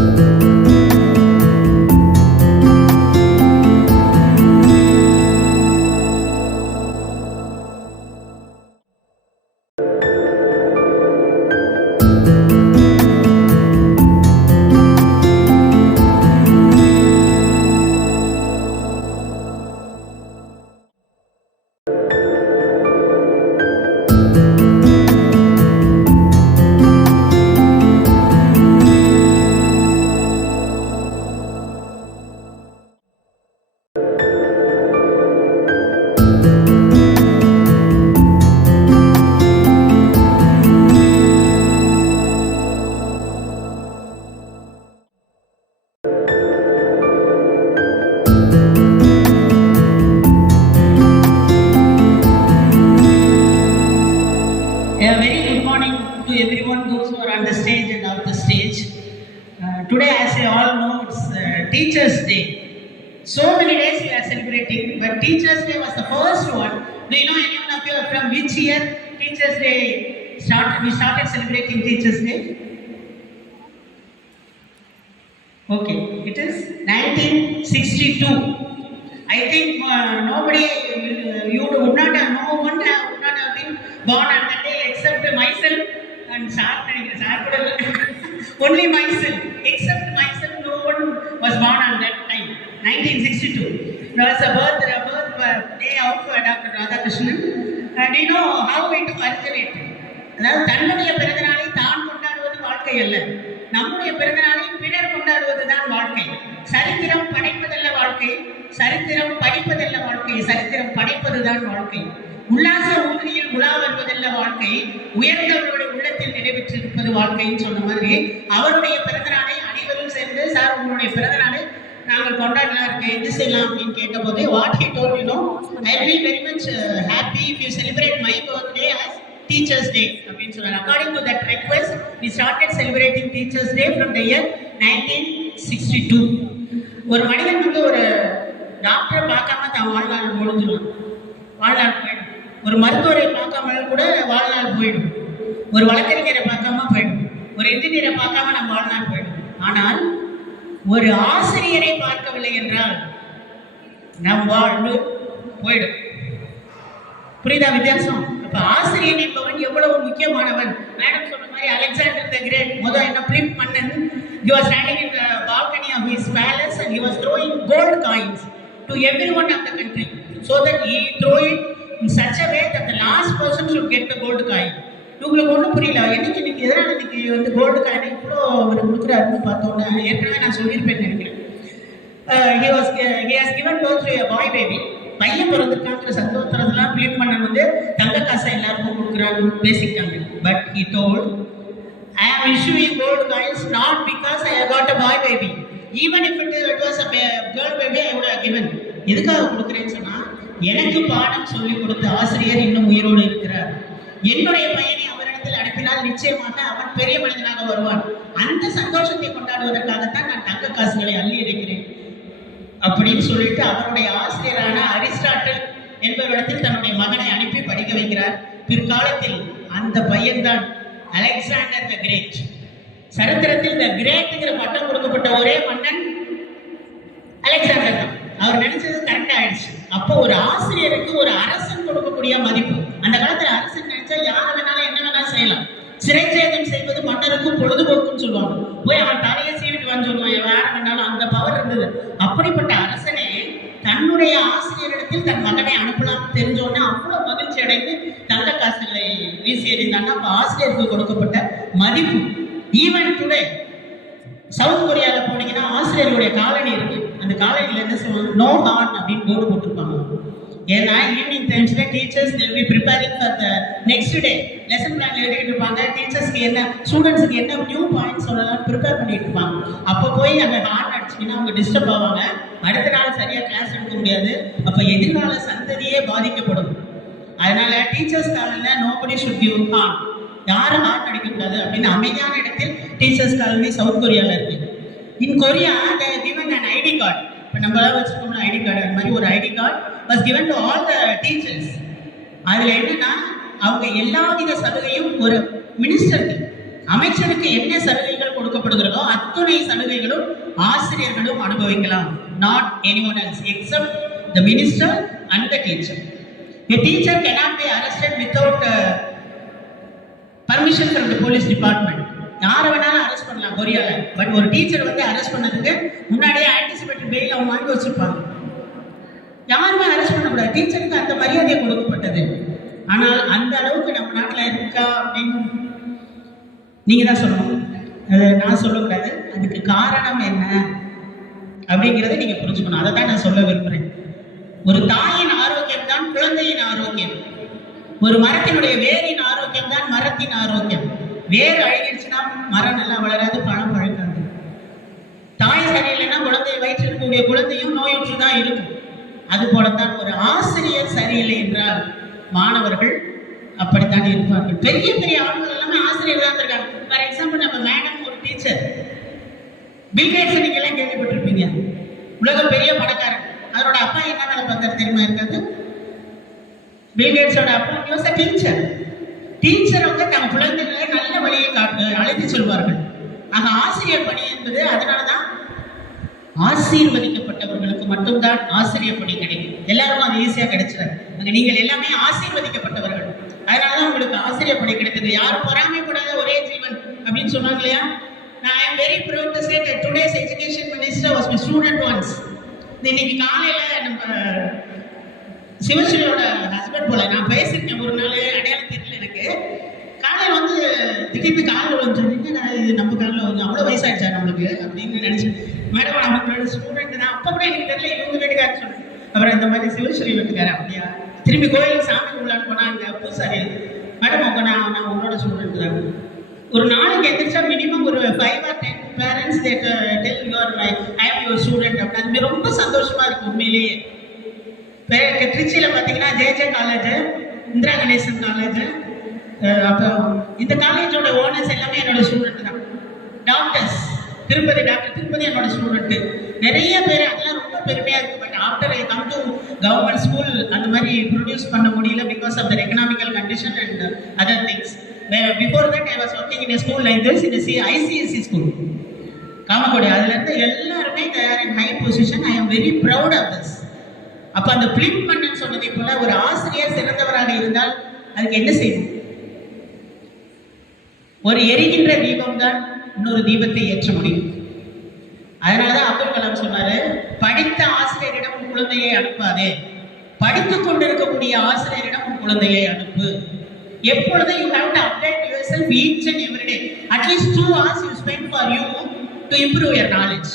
Música today, as say all know, it's uh, Teachers' Day. So many days we are celebrating, but Teachers' Day was the first one. Do you know anyone of you from which year Teachers' Day started? We started celebrating Teachers' Day. Okay, it is 1962. I think uh, nobody, uh, you would not have, no one have, would not have been born on that day except myself and Sarthak. Sarthak. Only myself, except myself, no one was born on that time, 1962. It was a birth, a birth day of Dr. Radhakrishnan. And you know how it originated. அதாவது தன்னுடைய பிறந்தநாளை தான் கொண்டாடுவது வாழ்க்கை அல்ல நம்முடைய பிறந்தநாளை பிறர் கொண்டாடுவது தான் வாழ்க்கை சரித்திரம் படைப்பதல்ல வாழ்க்கை சரித்திரம் படிப்பதல்ல வாழ்க்கை சரித்திரம் படைப்பதுதான் வாழ்க்கை உல்லாச ஊர்தியில் உலா வருவதல்ல வாழ்க்கை உயர்ந்தவர்கள் உள்ளத்தில் நிறைவேற்றிருப்பது வாழ்க்கைன்னு சொன்ன மாதிரி அவருடைய பிறந்தநாளை அனைவரும் சேர்ந்து சார் உங்களுடைய பிறந்தநாளை நாங்கள் கொண்டாடலாம் இருக்கேன் எது செய்யலாம் அப்படின்னு கேட்டபோது what he told you know I be very much happy if you celebrate my birthday as teachers day அப்படின்னு சொன்னார். According to that request we started celebrating teachers day from the year nineteen sixty two ஒரு மனிதன் வந்து ஒரு டாக்டரை பார்க்காம தான் வாழ்நாள் முடிஞ்சிடும் வாழ்நாள் போயிடும். ஒரு மருத்துவரை பார்க்காம கூட வாழ்நாள் போயிடும். ஒரு வழக்கறிஞரை பார்க்காம போயிடும் ஒரு இன்ஜினியரை பார்க்காம நம்ம வாழ்நாள் போயிடும் ஆனால் ஒரு ஆசிரியரை பார்க்கவில்லை என்றால் நம் வாழ்வு போயிடும் புரியுதா வித்தியாசம் அப்ப ஆசிரியர் என்பவன் எவ்வளவு முக்கியமானவன் மேடம் சொன்ன மாதிரி அலெக்சாண்டர் த கிரேட் முதல் என்ன பிரிண்ட் பண்ணன் you are standing in the balcony of his palace and you are throwing gold coins to every one of the country so that he throw it in such a way that the last person should get the gold coin உங்களுக்கு ஒன்றும் புரியல. என்னைக்கு இன்னைக்கு எதனால இன்னைக்கு வந்து gold coin இவ்வளோ அவர் கொடுக்குறாருன்னு பார்த்தோன்னா ஏற்கனவே நான் சொல்லியிருப்பேன்னு நினைக்கிறேன். He was he has given birth to boy baby பையன் பிறந்திருக்காங்கிற சந்தோஷத்துலாம் பிலிப் மன்னன் வந்து தங்க காசை எல்லாருக்கும் கொடுக்குறான்னு பேசிக்கிட்டாங்க. But he told I am issuing gold coins not because I got a boy baby even if it it was a girl baby I would given எதுக்காக கொடுக்குறேன்னு சொன்னால் எனக்கு பாடம் சொல்லி கொடுத்த ஆசிரியர் இன்னும் உயிரோடு இருக்கிறார். என்னுடைய பையன் அனுப்பினால் நிச்சயமாக அவன் பெரிய மனிதனாக வருவான். அந்த சந்தோஷத்தை கொண்டாடுவதற்காகத்தான் நான் தங்க காசுகளை அள்ளி இருக்கிறேன் அப்படின்னு சொல்லிட்டு அவருடைய ஆசிரியரான அரிஸ்டாட்டில் என்பவரிடத்தில் தன்னுடைய மகனை அனுப்பி படிக்க வைக்கிறார். பிற்காலத்தில் அந்த பையன்தான் அலெக்சாண்டர் த கிரேட். சரித்திரத்தில் த கிரேட்டுங்கிற பட்டம் கொடுக்கப்பட்ட ஒரே மன்னன் அலெக்சாண்டர் தான். அவர் நினைச்சது கரெக்ட் ஆயிடுச்சு. அப்போ ஒரு ஆசிரியருக்கு ஒரு அரசன் கொடுக்கக்கூடிய மதிப்பு. அந்த காலத்துல அரசன் நினைச்சா யார செய்யலாம் சிறைச்சேதம் செய்வது மன்னருக்கும் பொழுதுபோக்குன்னு சொல்லுவாங்க. போய் அவன் தலையை சீவிட்டு வந்து சொல்லுவான். யார அந்த பவர் இருந்தது. அப்படிப்பட்ட அரசனே தன்னுடைய ஆசிரியரிடத்தில் தன் மகனை அனுப்பலாம் தெரிஞ்சோடனே அவ்வளவு மகிழ்ச்சி அடைந்து தங்க காசுகளை வீசி எறிந்தான்னா அப்ப ஆசிரியருக்கு கொடுக்கப்பட்ட மதிப்பு. ஈவன் டுடே சவுத் கொரியால போனீங்கன்னா ஆசிரியர்களுடைய காலனி இருக்கு. அந்த காலனியில என்ன சொல்லுவாங்க? நோ ஹார்ன் அப்படின்னு போர்டு போட்டு ஏன்னா ஈவினிங் டைம்ஸ்ல teachers they'll be preparing for the next day lesson plan எழுதிட்டு இருப்பாங்க டீச்சர்ஸ்க்கு என்ன ஸ்டூடெண்ட்ஸ்க்கு என்ன நியூ பாயிண்ட் சொல்லலாம் ப்ரிப்பேர் பண்ணிட்டு இருப்பாங்க அப்போ போய் அங்கே ஹார்ன் அடிச்சிங்கன்னா அவங்க டிஸ்டர்ப் ஆவாங்க. அடுத்த நாள் சரியாக கிளாஸ் எடுக்க முடியாது. அப்போ எதிர்கால சந்ததியே பாதிக்கப்படும். அதனால டீச்சர்ஸ் காலனில் நோபடி ஷுட் கிவ் ஹார்ன் யாரும் ஹார்ன் அடிக்கக்கூடாது அப்படின்னு அமைதியான இடத்தில் டீச்சர்ஸ் காலனி சவுத் கொரியாவில் இருக்கு. In Korea given an ID card இப்போ நம்மளாம் வச்சிருக்கோம்னா ஐடி கார்டு அது மாதிரி ஒரு ID card was given to all the teachers அதில் என்னன்னா அவங்க எல்லாவித சலுகையும் ஒரு மினிஸ்டருக்கு அமைச்சருக்கு என்ன சலுகைகள் கொடுக்கப்படுகிறதோ அத்துணை சலுகைகளும் ஆசிரியர்களும் அனுபவிக்கலாம். Not any one else except the minister and the teacher A teacher cannot be arrested without uh, permission from the police department யாரை வேணாலும் அரெஸ்ட் பண்ணலாம் கொரியால. பட் ஒரு டீச்சர் வந்து அரெஸ்ட் பண்ணதுக்கு முன்னாடியே அவங்க வாங்கி வச்சிருப்பாங்க. யாருமே அரெஸ்ட் பண்ணக்கூடாது. டீச்சருக்கு அந்த மரியாதை கொடுக்கப்பட்டது. ஆனால் அந்த அளவுக்கு நம்ம நாட்டில் இருக்கா அப்படின்னு நீங்க தான் சொல்லணும். அதை நான் சொல்லக்கூடாது. அதுக்கு காரணம் என்ன அப்படிங்கிறத நீங்க புரிஞ்சுக்கணும். அதை தான் நான் சொல்ல விரும்புறேன். ஒரு தாயின் ஆரோக்கியம் தான் குழந்தையின் ஆரோக்கியம். ஒரு மரத்தினுடைய வேரின் ஆரோக்கியம் தான் மரத்தின் ஆரோக்கியம். வேர் அழுகிடுச்சுன்னா மரம் உங்களுடைய குழந்தையும் நோயுற்று தான் இருக்கும். அது போலத்தான் ஒரு ஆசிரியர் சரியில்லை என்றால் மாணவர்கள் அப்படித்தான் இருப்பார்கள். பெரிய பெரிய ஆண்கள் எல்லாமே ஆசிரியர் தான் இருக்காங்க ஃபார் எக்ஸாம்பிள் நம்ம மேடம் ஒரு டீச்சர் பில்கேட்ஸ் நீங்க எல்லாம் கேள்விப்பட்டிருப்பீங்க. உலக பெரிய பணக்காரன். அவரோட அப்பா என்ன வேலை பார்த்தாரு தெரியுமா இருக்கிறது? பில்கேட்ஸோட அப்பா டீச்சர் டீச்சர் வந்து தம் குழந்தைகளை நல்ல வழியை காட்டு அழைத்து சொல்வார்கள். ஆக ஆசிரியர் பணி என்பது அதனால தான் ஆசீர்வதிக்கப்பட்டவர்களுக்கு மட்டும்தான் ஆசிரியர் பணி கிடைக்கும். எல்லாருக்கும் அது ஈஸியா கிடைச்சிடாது. அங்க நீங்கள் எல்லாமே ஆசீர்வதிக்கப்பட்டவர்கள். அதனாலதான் உங்களுக்கு ஆசிரியர் பணி கிடைத்தது. யாரும் பொறாமைப்படாத ஒரே ஜீவன் அப்படின்னு சொன்னாங்க இல்லையா? நான் I am very proud to say that today's education minister was my student once இன்னைக்கு காலையில நம்ம சிவஸ்ரீயோட ஹஸ்பண்ட் போல நான் பேசியிருக்கேன். ஒரு நாள் அடையாளம் தெரியல எனக்கு காலையில் வந்து திடீர்னு காலில் வந்து இது நம்ம காலில் வந்து அவ்வளோ வயசாயிடுச்சா நம்மளுக்கு அப்படின்னு நினச்சேன் மேடம் அவங்களோட ஸ்டூடெண்ட் தான் அப்போ கூட எனக்கு தெரியல இவங்க வீட்டுக்காக சொன்னேன் அப்புறம் இந்த மாதிரி சிவஸ்ரீ வீட்டுக்காரர் அப்படியா? திரும்பி கோயிலுக்கு சாமி கும்பிடலான்னு போனாங்க பூசாரி. மேடம் உங்க நான் நான் உங்களோட ஸ்டூடெண்ட் தான் ஒரு நாளைக்கு எந்திரிச்சா மினிமம் ஒரு five or ten parents tell your my I am your student அப்படின்னு. ரொம்ப சந்தோஷமா இருக்கு உண்மையிலேயே. திருச்சியில் பார்த்தீங்கன்னா JJ college Indira Ganesan college அப்புறம் இந்த காலேஜோட ஓனர்ஸ் எல்லாமே என்னோட ஸ்டூடெண்ட் தான். டாக்டர்ஸ் திருப்பதி டாக்டர் திருப்பதி என்னோட ஸ்டூடெண்ட் நிறைய பேர் அதெல்லாம் ரொம்ப பெருமையா இருக்கு. But after I come to government school அந்த மாதிரி ப்ரொடியூஸ் பண்ண முடியல because of their economical condition and other things before that I was working in school like this in C ICSE school Kamakoti. அதுல இருந்து எல்லாருமே தயார் in high position I am very proud of this அப்போ அந்த பிளிம் மன்னன் சொன்னதை போல ஒரு ஆசிரியர் சிறந்தவராக இருந்தால் அதுக்கு என்ன செய்யணும்? ஒரு எரிகின்ற தீபம் தான் இன்னொரு தீபத்தை ஏற்ற முடியும். அதனாலதான் அப்துல் கலாம் சொன்னாரு படித்த ஆசிரியரிடம் உன் குழந்தையை அனுப்பாதே. படித்துக் கொண்டிருக்கக்கூடிய ஆசிரியரிடம் உன் குழந்தையை அனுப்பு. எப்பொழுதும் you have to update yourself each and every day at least two hours you spend for you to improve your knowledge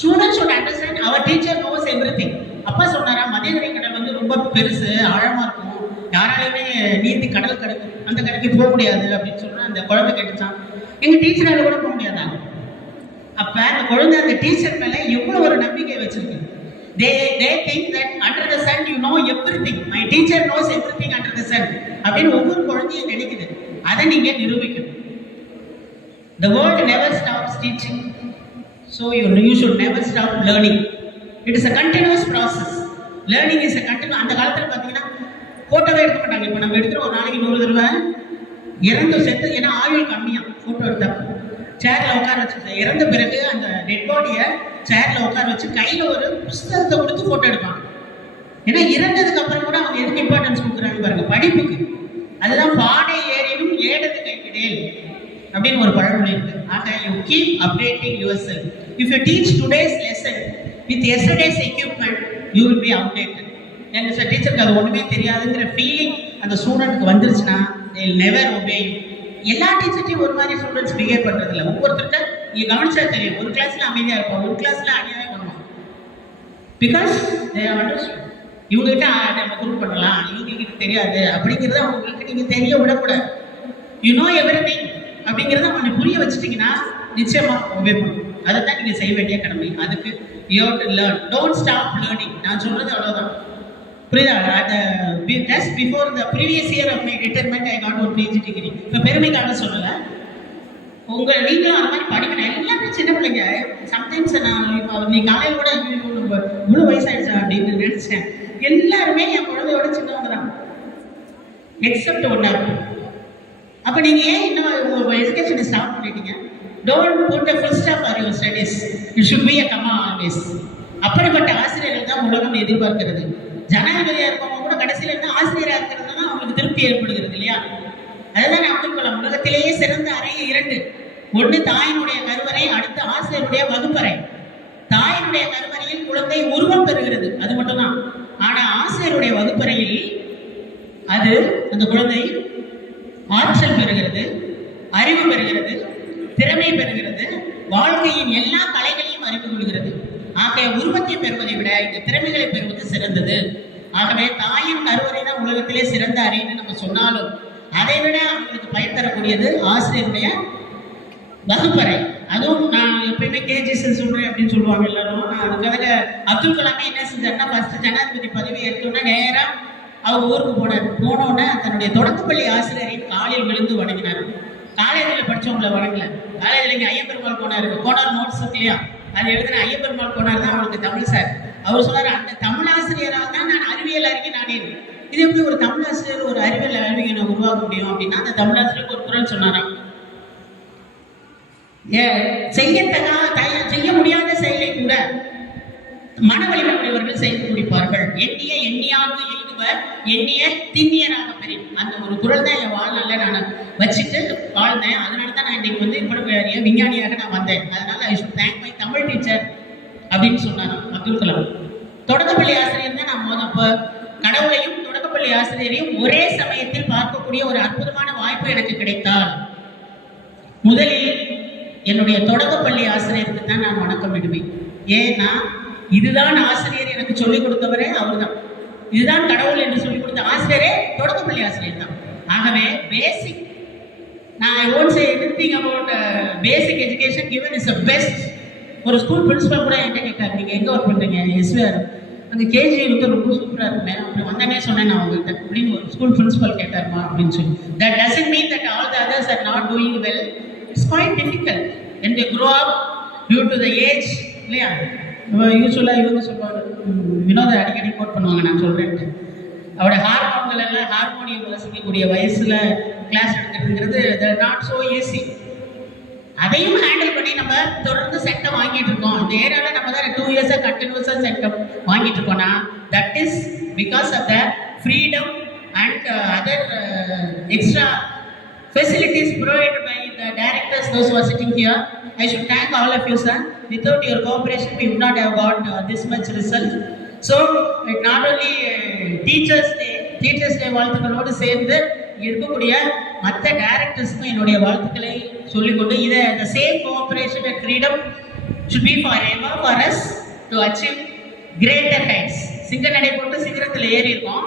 students should understand our teacher knows everything அப்பா சொன்னாரா மதியகரை கடல் வந்து ரொம்ப பெருசு ஆழமா இருக்கும். யாராலையுமே நீந்தி கடல் கடக்கு அந்த கடைக்கு போக முடியாது அப்படின்னு சொன்னா அந்த குழந்தை கேட்டுச்சான் எங்க டீச்சரால கூட போக முடியாதா? அப்ப அந்த குழந்தை அந்த டீச்சர் மேல எவ்வளவு ஒரு நம்பிக்கை வச்சிருக்கு. They they think that under the sun you know everything my teacher knows everything under the sun அப்படின்னு ஒவ்வொரு குழந்தையும் நினைக்குது. அதை நீங்க நிரூபிக்கணும். The world never stop teaching so you you should never stop learning it is a continuous process learning is a continue அந்த காலத்தில் பார்த்தீங்கன்னா ஃபோட்டோவே எடுக்க மாட்டாங்க. இப்போ நம்ம எடுக்கிற ஒரு நாளைக்கு நூறு தடவை இறந்து செத்து ஏன்னா ஆயுள் கம்மியா ஃபோட்டோ எடுத்தா. சேரில் உட்கார வச்சு இறந்த பிறகு அந்த டெட் பாடியை சேரில் உட்கார வச்சு கையில் ஒரு புஸ்தகத்தை கொடுத்து ஃபோட்டோ எடுப்பாங்க. ஏன்னா இறந்ததுக்கு அப்புறம் கூட அவங்க எதுக்கு இம்பார்ட்டன்ஸ் கொடுக்குறாங்க பாருங்க படிப்புக்கு. அதுதான் பாடை ஏறினும் ஏடது கைவிடேல் அப்படின்னு ஒரு பழமொழி இருக்கு. ஆக you keep updating yourself if you teach today's lesson with yesterday's equipment you will be updated எங்க சார் டீச்சருக்கு அது ஒண்ணுமே தெரியாதுங்கிற ஃபீலிங் அந்த ஸ்டூடெண்ட்டுக்கு வந்துருச்சுன்னா நெவர் ஒபே எல்லா டீச்சர்ட்டையும் ஒரு மாதிரி ஸ்டூடெண்ட்ஸ் பிஹேவ் பண்ணுறது இல்லை ஒவ்வொருத்தர்கிட்ட நீங்கள் கவனிச்சா தெரியும். ஒரு கிளாஸில் அமைதியாக இருப்போம். ஒரு கிளாஸில் அநியாயம் பண்ணுவோம். பிகாஸ் தே கிட்ட நம்ம குரூப் பண்ணலாம். இவங்ககிட்ட தெரியாது. அப்படிங்கிறத அவங்களுக்கு நீங்கள் தெரிய விடக்கூடாது. யூ நோ எவ்ரி திங் அப்படிங்கிறத அவங்க புரிய வச்சுட்டீங்கன்னா நிச்சயமாக ஒபே பண்ணும். அதை தான் நீங்கள் செய்ய வேண்டிய கடமை. அதுக்கு you to learn don't stop learning நான் சொல்கிறது அவ்வளோதான் புரியுதா? Just before the previous year of my retirement I got ஒரு பிஜி டிகிரி இப்போ பெருமைக்காக சொல்லலை. உங்கள் நீங்களும் அந்த மாதிரி படிக்கணும். எல்லாமே சின்ன பிள்ளைங்க. சம்டைம்ஸ் நான் இப்போ நீ காலையில் கூட நம்ம இவ்வளோ வயசாயிடுச்சா அப்படின்னு நினச்சேன். எல்லாருமே என் குழந்தையோட சின்னவங்க தான் எக்ஸப்ட் ஒன்னா அப்போ நீங்கள் ஏன் இன்னும் உங்கள் எஜுகேஷனை ஸ்டாப் பண்ணிட்டீங்க? Don't put a full stop or your studies you should be a comma always அப்படிப்பட்ட ஆசிரியர்கள் தான் உலகம் எதிர்பார்க்கிறது. ஜனாதிபதியா இருக்கவங்க கூட கடைசியில இருந்து ஆசிரியரா இருக்கிறது தான் அவங்களுக்கு திருப்தி ஏற்படுகிறது இல்லையா? அதுதான் அப்துல் கலாம். உலகத்திலேயே சிறந்த அறை இரண்டு. ஒன்று தாயினுடைய கருவறை அடுத்து ஆசிரியருடைய வகுப்பறை. தாயினுடைய கருவறையில் குழந்தை உருவம் பெறுகிறது. அது மட்டும்தான். ஆனா ஆசிரியருடைய வகுப்பறையில் அது அந்த குழந்தை ஆற்றல் பெறுகிறது அறிவு பெறுகிறது திறமை பெறுகிறது வாழ்க்கையின் எல்லா கலைகளையும் அறிந்து கொள்கிறது. ஆகிய உருவத்தை பெறுவதை விட இந்த திறமைகளை பெறுவது சிறந்தது. ஆகவே தாயின் கருவறை தான் உலகத்திலே சிறந்த அறின்னு நம்ம சொன்னாலும் அதை விட அவங்களுக்கு பயன் தரக்கூடியது ஆசிரியருடைய வகுப்பறை. அதுவும் நான் எப்பயுமே கேஜிஎஸ் சொல்றேன் அப்படின்னு சொல்லுவாங்க எல்லாரும். நான் அதுக்காக அப்துல் கலாமே என்ன செஞ்சாருன்னா ஃபர்ஸ்ட் ஜனாதிபதி பதவி எடுத்தோன்னே நேரா அவர் ஊருக்கு போனார். போனோடனே தன்னுடைய தொடக்கப்பள்ளி ஆசிரியரின் காலில் விழுந்து வணங்கினார். காலேஜில் படித்தவங்களை வணங்கல. காலேஜில் இங்கே ஐயப்பெருமாள் போனார். கோனார் நோட்ஸ் இல்லையா? அது எழுதின ஐயப்பெருமாள் போனார் தான் அவருக்கு தமிழ் சார். அவர் சொன்னார் அந்த தமிழாசிரியராக தான் நான் அறிவியல் அறிஞர் நானேன். இது எப்படி ஒரு தமிழாசிரியர் ஒரு அறிவியல் அறிஞனை உருவாக்க முடியும் அப்படின்னா அந்த தமிழாசிரியருக்கு ஒரு குரல் சொன்னாராம். ஏ, செய்யத்தகா செய்ய முடியாத செயலை கூட மன வலிமை உடையவர்கள் செய்து முடிப்பார்கள். எண்ணிய எண்ணியாக எய்துவர் எண்ணிய திண்ணியராக பெரியன் அந்த ஒரு குரல் தான் என் வாழ்நாளில் நான் வச்சுட்டு வாழ்ந்தேன். அதனால தான் நான் இன்னைக்கு வந்து இப்படி பெரிய விஞ்ஞானியாக நான் வந்தேன். அதனால I should thank my Tamil teacher அப்படின்னு சொன்னாங்க அப்துல் கலாம். தொடக்கப்பள்ளி ஆசிரியர் தான் நான் மொத இப்போ கடவுளையும் தொடக்கப்பள்ளி ஆசிரியரையும் ஒரே சமயத்தில் பார்க்கக்கூடிய ஒரு அற்புதமான வாய்ப்பு எனக்கு கிடைத்தால் முதலில் என்னுடைய தொடக்கப்பள்ளி ஆசிரியருக்கு தான் நான் வணக்கம் விடுவேன் ஏன்னா இதுதான் ஆசிரியர் எனக்கு சொல்லிக் கொடுத்தவரே அவர்தான். இதுதான் கடவுள் என்று சொல்லிக் கொடுத்த ஆசிரியரே தொடக்கப்பள்ளி ஆசிரியர் தான். ஆகவே பேசிக் நான் I won't say anything about basic education given is a best ஒரு ஸ்கூல் பிரின்சிபல் கூட என்கிட்ட கேட்காரு நீங்கள் எங்கே ஒர்க் பண்ணுறீங்க எஸ்விஆர் அந்த கேஜி வந்து ரொம்ப சூப்பராக இருக்குமே அப்படி வந்தனே சொன்னேன் நான் உங்கள்கிட்ட அப்படின்னு ஒரு ஸ்கூல் பிரின்சிபல் கேட்டாருமா? அப்படின்னு சொல்லி. That doesn't mean that all the others are not doing well it's quite difficult and they grow up due to the age இல்லையா? யூஸ்வலாக இவங்க சொல்லுவாங்க வினோத அடிக்கடி கோட் பண்ணுவாங்க நான் சொல்கிறேன் அவருடைய ஹார்மோன்கள் எல்லாம் ஹார்மோனியம் வாசிக்கக்கூடிய வயசில் கிளாஸ் எடுக்கிறதுங்கிறது நாட் ஸோ ஈஸி அதையும் ஹேண்டில் பண்ணி நம்ம தொடர்ந்து செட்டை வாங்கிட்டு இருக்கோம். இந்த ஏரியாவில் நம்ம தான் டூ இயர்ஸாக கண்டினியூஸாக செட்டை வாங்கிட்டு இருக்கோம்னா that is because of the freedom and other extra facilities provided by the directors those who I should thank all of you sir Without your cooperation, we would not have got uh, this much so So, not only uh, Teachers teachers day வாழ்த்துக்களோடு சேர்ந்து இருக்கக்கூடிய மற்ற டேரக்டர்ஸ்க்கும் என்னுடைய வாழ்த்துக்களை சொல்லிக்கொண்டு இதை இந்த same cooperation and freedom should be forever for us to achieve greater heights சிங்க நடை போட்டு சிகரத்தில் ஏறி இருக்கோம்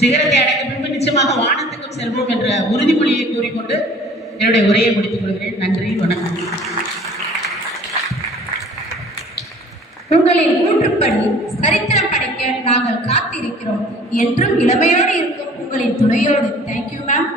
சிகரத்தை அடைக்கும் பின்பு நிச்சயமாக வானத்துக்கும் செல்வோம் என்ற உறுதிமொழியை கூறிக்கொண்டு என்னுடைய உரையை முடித்துக் கொள்கிறேன் நன்றி வணக்கம் உங்களை மூன்று படி சரித்திரம் படைக்க நாங்கள் காத்திருக்கிறோம். என்றும் இளமையோடு இருக்கும் உங்களின் துணையோடு. Thank you ma'am